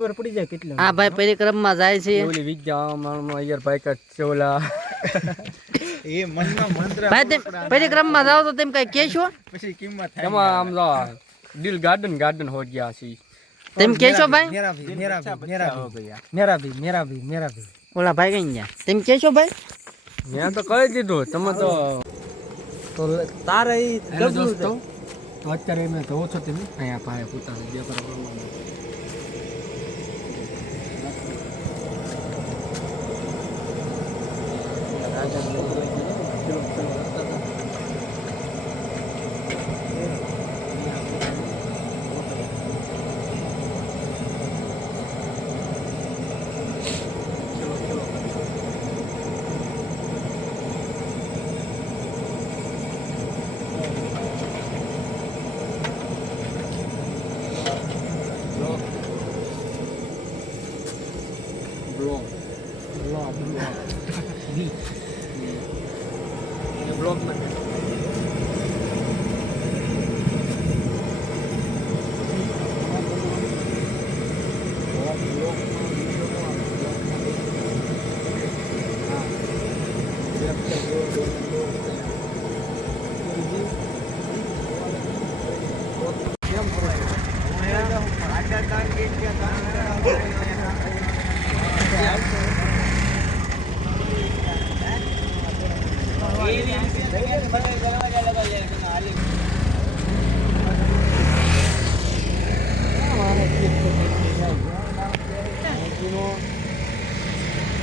ખબર પડી જાય કેટલું આ ભાઈ પરિક્રમમાં જાય છે ઓલી વિજ્ઞાનમાં યાર ભાઈ કા ચોલા એ મનનો મંત્ર ભાઈ તેમ પરિક્રમમાં જાવ તો તેમ કઈ કહેશો પછી કિંમત થાય એમાં આમ જો દિલ ગાર્ડન હો ગયા છે તેમ કહેશો ભાઈ મેરા ભી ઓલા ભાઈ કઈ ગયા તેમ કહેશો ભાઈ મેં તો કહી દીધું તમે તો તારે ઈ દોસ્તો તો અત્યારે મેં કહો છો તમે અહીંયા ભાઈ પોતાનું બે બરાબર ब्लॉग में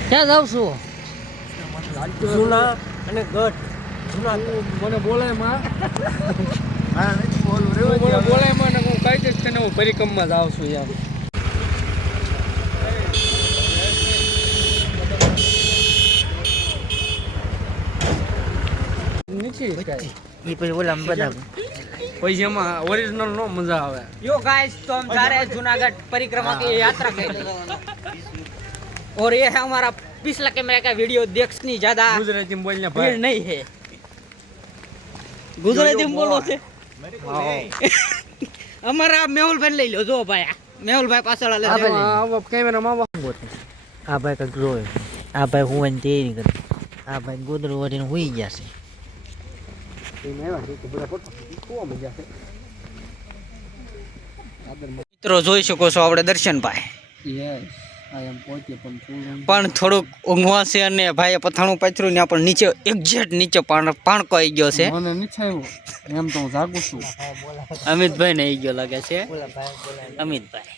ક્યાં જાવ છું જૂના અને ગઢ જૂના મને બોલાય માં હા નથી બોલું રે મને બોલાય માં ને હું કઈ દઈશ તને હું પરિક્રમમાં જાઉં છું યાર નીચે કાઈ એ પછી ઓલા બધા પૈસામાં ઓરિજિનલ નો મજા આવે यो गाइस तो हम जा रहे हैं जूनागढ़ परिक्रमा की यात्रा के और ये है हमारा पिछला कैमरा का वीडियो देखनी ज्यादा ગુજરાતી બોલને भीड़ ભાઈ नहीं है गुजराती में बोलो से हमारा मेहुल भाई ले लो जो भाई मेहुल भाई पास वाला ले हाँ लो भाई। આ કેમેરામાં આ ભાઈ કઈક રોય આ ભાઈ હું તે નહીં કરે આ ભાઈ ગોદડું વળીને હુઈ ગયા છે મિત્રો જોઈ શકો છો આપણે દર્શનભાઈ યસ આઈ એમ પોતે પણ પણ થોડુંક ઊંઘવા છે અને ભાઈએ પથાણું પાથર્યું ને પણ નીચે એક્ઝેક્ટ નીચે પાણકો આવી ગયો છે મને નથી આવ્યું એમ તો હું જાગું છું અમિતભાઈ ને આવી ગયો લાગે છે અમિતભાઈ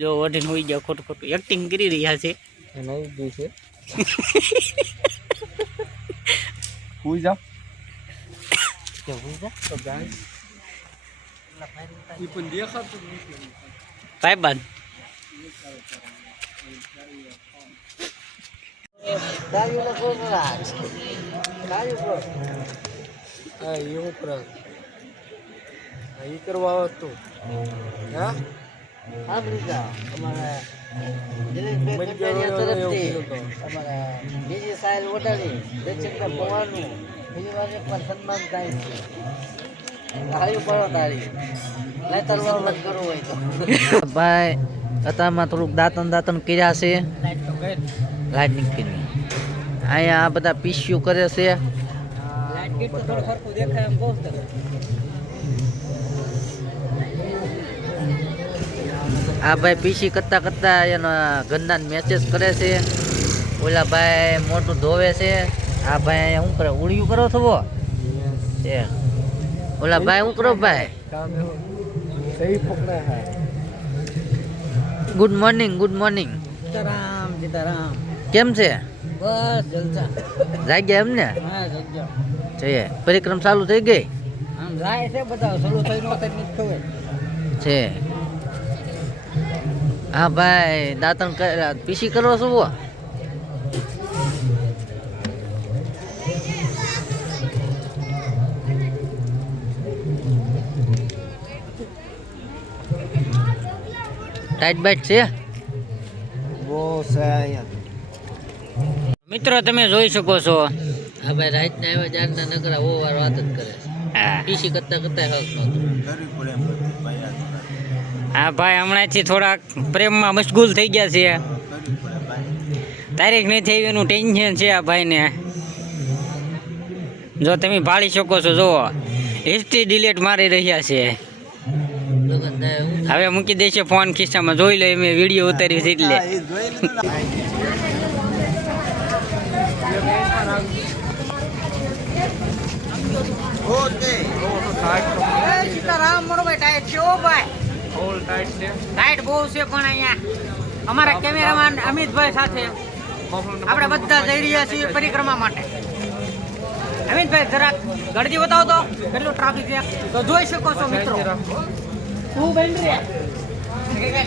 જો વઢીને હોઈ ગયા ખોટું ખોટું એક્ટિંગ કરી રહ્યા છે નહીં ગઈ છે હુઈ જા તો ગાઈસ ઈ પણ દેખાતું નથી ભાઈબંધ આ એવું પર આ ઈ કરવા આવો તો હા ભાઈ અત્યારમાં થોડુંક દાંતન કર્યા છે લાઈટ નીકળી અહીંયા આ બધા પીસ્યું કરે છે આ ભાઈ પીસી કરતા એના ગંદાને મેસેજ કરે છે ઓલા ભાઈ મોટું ધોવે છે આ ભાઈ અહીંયા શું કરે ઉળિયું કરો છો છે ઓલા ભાઈ શું કરો ભાઈ સહી પકડા હે ગુડ મોર્નિંગ સીતારામ સીતારામ કેમ છે બસ જલસા જાગ્યા એમ ને હા જગ્યા છે પરિક્રમ ચાલુ થઈ ગઈ આમ જાય છે બધા શરૂ થઈ નો થઈ નથી ખબર છે હા ભાઈ દાંતણ પીસી કરો છો ટાઈટ બાઈટ છે બહુ સાયા મિત્રો તમે જોઈ શકો છો હા ભાઈ રાતના આવ્યા જારના નકરા ઓ વાત જ કરે છે પીસી કરતા હક નહોતું આ ભાઈ હમણાંથી થોડાક પ્રેમમાં મશગુલ થઈ ગયા છે. તારીખ નથી આવી એનું ટેન્શન છે આ ભાઈને. જો તમે ભાળી શકો છો, જુઓ હિસ્ટ્રી ડિલીટ મારી રહ્યા છે. હવે મૂકી દેશે ફોન ખિસ્સામાં. જોઈ લો, મેં વિડીયો ઉતાર્યો છે એટલે. સીતારામ મોરભાઈ ટાઈટ છે. ઓ ભાઈ ટાઈટ બહુ છે, પણ અહીંયા અમારા કેમેરામેન અમિતભાઈ સાથે આપણે બધા જઈ રહ્યા છીએ પરિક્રમા માટે. અમિતભાઈ જરાક ગળદી બતાવો તો કેટલું ટ્રાફિક છે. તો જોઈ શકો છો મિત્રો. હું બેન રે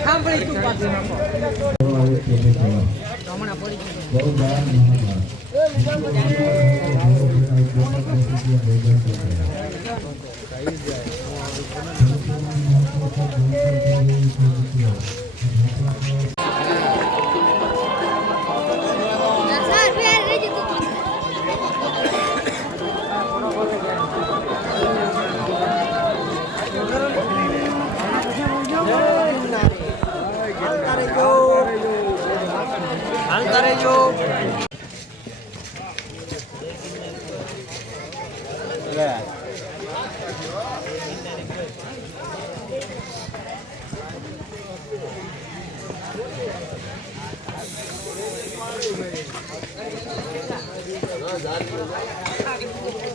સાંભળી તું પાછું હમણાં પડી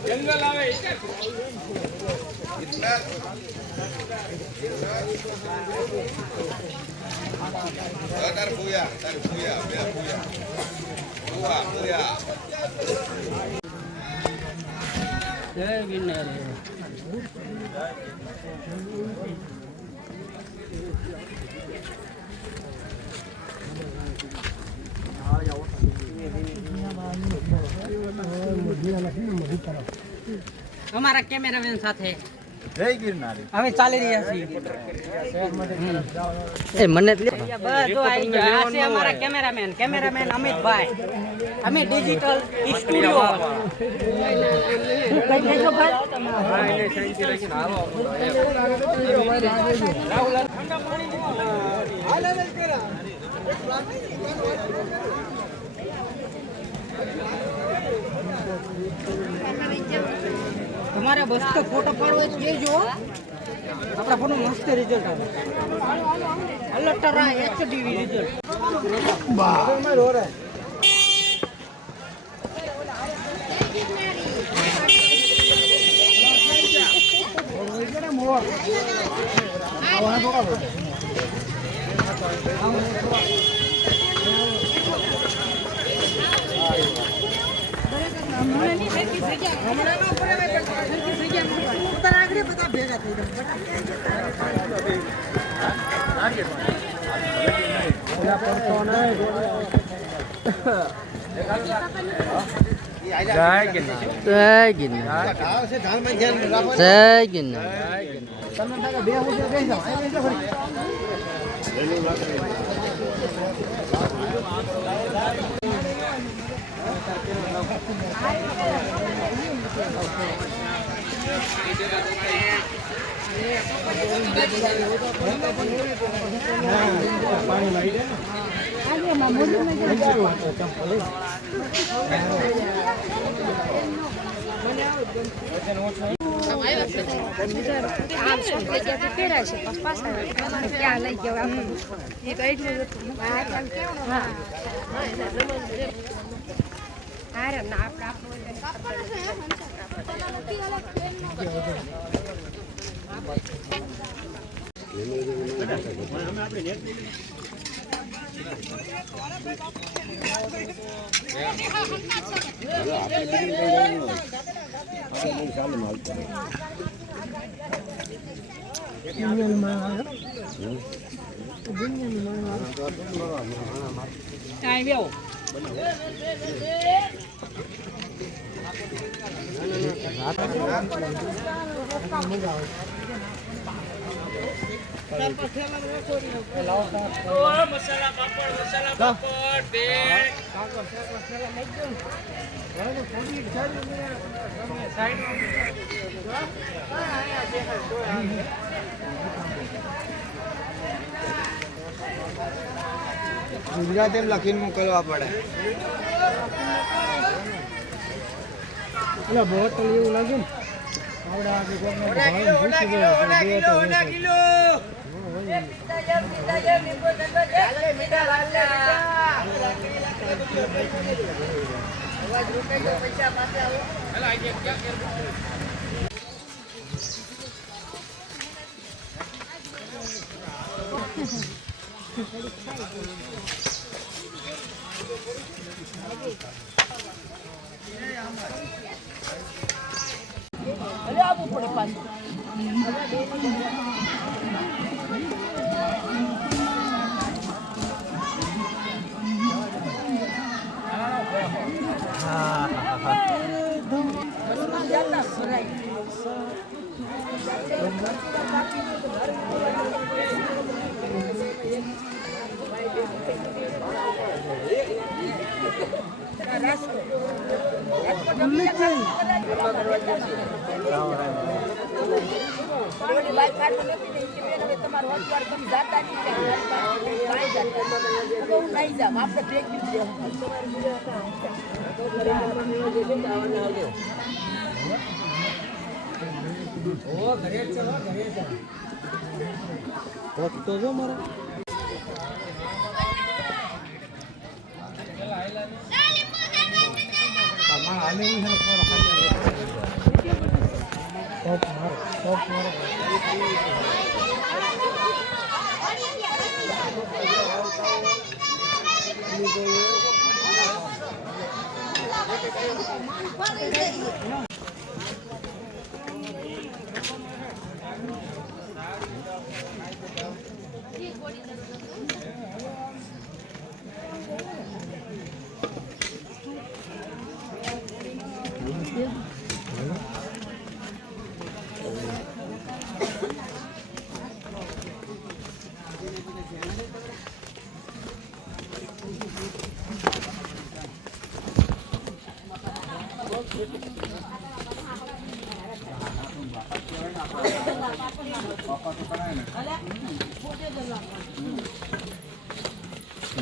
જંગલ આવે અમારા કેમેરામેન સાથે જય ગિરનારી હવે ચાલી રહ્યા છીએ. એ મને બધું આવી ગયું. આ છે અમારા કેમેરામેન અમિતભાઈ. અમે ડિજિટલ સ્ટુડિયો. તમારે મસ્ત ફોટો પાડવો હોય તો કહેજો. આપણા ફોટો મસ્ત રિઝલ્ટ આવે. Ultra HD result. Masala papad બે ગુજરાતી લખીને મોકલવા પડે. એટલે બોટલ એવું લાગે ને આપણે આજે કોકને ભાવ પૂછી ગયો તો જો મારે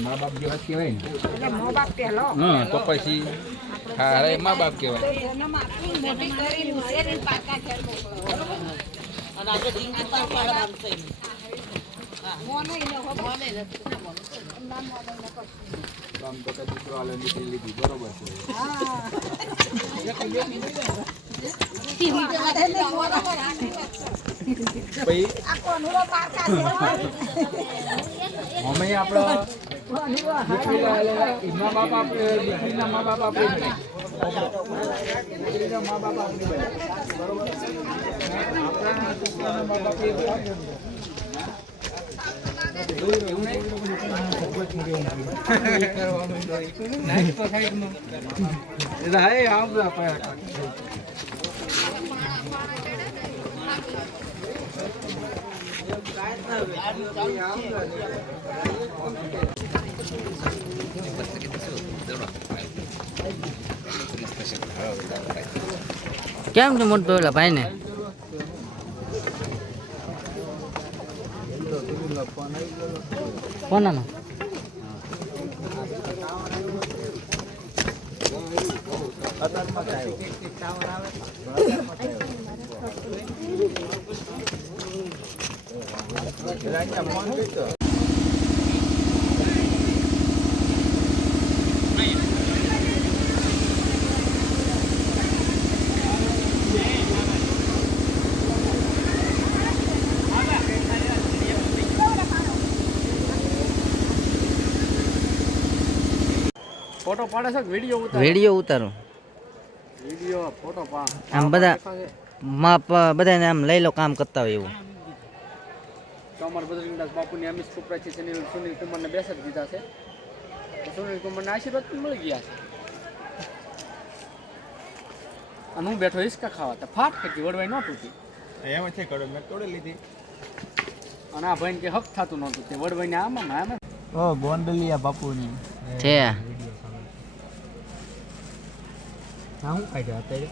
મા બાપ જેવા જ કહેવાય ને. એટલે મો બાપ પહેલો હા તો પછી હારે મા બાપ કહેવાય. આમ તો કઈ દીકરો આલે નીકળી લીધી બરોબર છે. પછી અમે આપણા દીકરીના મા બાપ આપણે દીકરીના મા બાપ આપણે જ નહીં. દીકરીના મા બાપ આપણે બને બરોબર. આપણા દીકરાના મા બાપ એ કેમ છે મોટો પેલા ભાઈ ને? કોનાનો? ફોટો પાડે છે વિડિયો ઉતારે વિડીયો ઉતારો. વિડિયો ફોટો પા આમ બધા માપ બધાને આમ લઈ લો કામ કરતા હોય એવું. તો અમારા બદ્રીનાથ બાપુની અમિત સુપ્રાચી સુનિલ કુમારને બેસત દીધા છે. સુનિલ કુમારને આશીર્વાદ પણ મળી ગયા છે. અને હું બેઠો હિસકા ખાવા તો ફાટ ફેંકી વડવાઈ ન તૂટી. એમ છે કડો મેં તોડી લીધી. અને આ ભાઈને કે હક થતું નહોતું તે વડવાઈને આમાં ઓ ગોંડલિયા બાપુની છે હા હું કાઢ્યો અત્યારે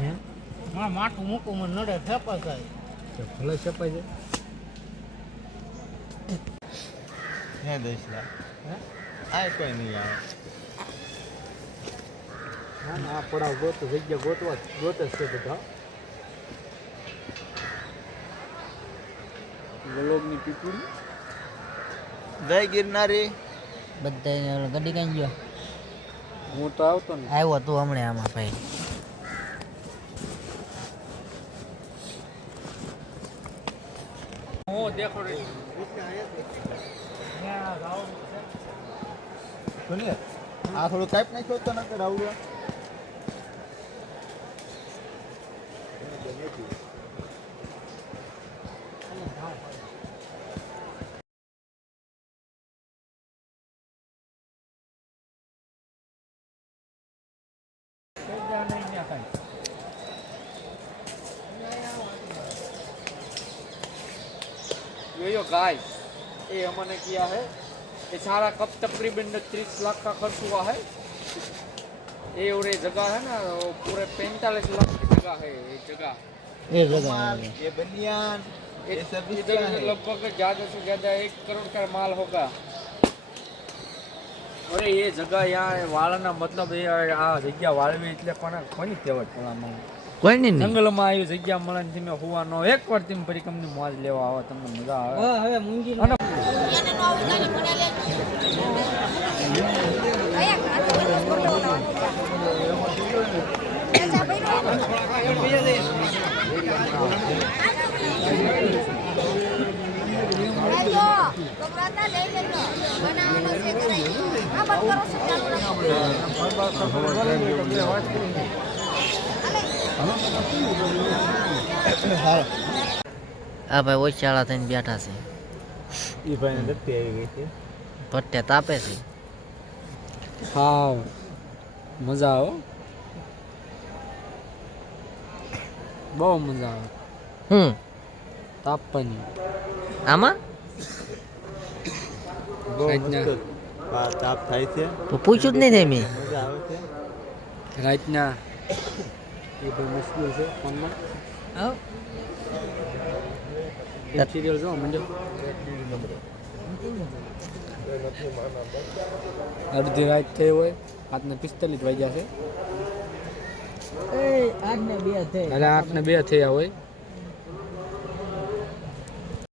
હે મારા માથું મૂકું મને નડે ફેપા થાય ભલે છપાઈ જાય હે દઈશલા આ કોઈ નહીં આવે હા ના પડાવ ગોતો જગ્યા ગોતે છે બધા ગલોબની પીપળી જય ગિરનારી બધા ગડી કઈ ગયો હું તો આવતો ને આવ્યો તું હમણાં આમાં ભાઈ હું દેખો રે સુનિલ આ થોડું ટાઈપ નાખ્યો તો નકર આવડું यो गाइस ये हमने किया है ये सारा कब तकरीबन 30 लाख का खर्च हुआ है ये और ये जगह है ना वो पूरे 45 लाख की जगह है ये जगह એ જગા ये बनियान ये सब इधर लगभग ज़्यादा से ज़्यादा 1 करोड़ का माल होगा अरे ये जगह यहाँ वाળના मतलब ये આ જગ્યા વાળવી એટલે કોની કહેવત ભલામાં કોઈ નહીં જંગલમાં આવી જગ્યા મળે ને તમે હોવાનો એકવાર તમે પરિક્રમની મોજ લેવા આવો તમને મજા આવે હવે મૂંગી અને આ ભાઈ ઓછાળા થઈને બેઠા છે એ ભાઈ નથી આવી ગઈ છે ભટ્ટે તાપે છે હા મજા આવે બહુ મજા આવે હું તાપવાની આમાં બહુ રાતના. મસ્ત તાપ થાય છે તો પૂછ્યું જ નહીં થાય મેં મજા આવે છે રાતના એ બહુ મુશ્કેલ છે ફોનમાં સિરિયલ જો મંડો અડધી રાત થઈ હોય 8:45 વાગ્યા છે આજને બે થઈ એટલે 8:02 થયા હોય